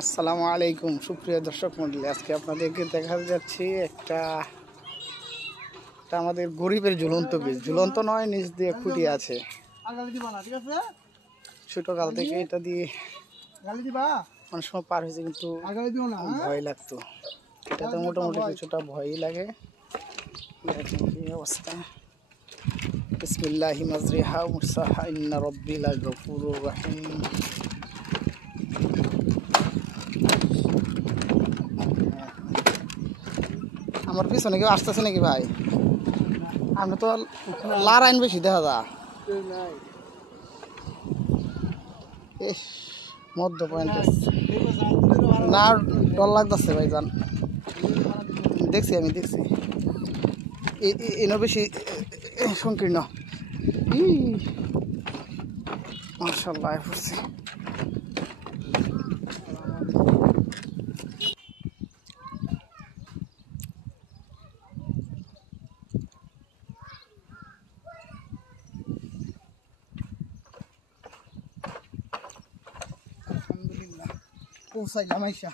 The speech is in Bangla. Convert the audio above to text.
আসসালামু আলাইকুম সুপ্রিয় দর্শক মণ্ডলী, আজকে আপনাদেরকে দেখা যাচ্ছে একটা আমাদের গরিবের ঝুলন্ত বীজ। ঝুলন্ত নয়, নিচ দিয়ে খুঁটি আছে। ছোটকাল থেকে এটা দিয়ে অনেক সময় পার হয়েছে, কিন্তু ভয় লাগতো। এটাতে মোটামুটি কিছুটা ভয়ই লাগে। দেখেন কি অবস্থা। বিসমিল্লাহি মাজরিহা ওয়া মুরসাহা ইন্না রাব্বি লাগফুরুর রহিম। আমার পিছনে কেউ আসতেছে নাকি ভাই? আমি তো লারাইন বেশি দেখা যা। মধ্য পয়েন্ট না, ডর লাগতেছে ভাই জান। দেখছি, আমি দেখছি এনে বেশি সংকীর্ণ। মাশাআল্লাহ পড়ছি। আলহামদুলিল্লাহ পৌঁছাইলাম আইসা।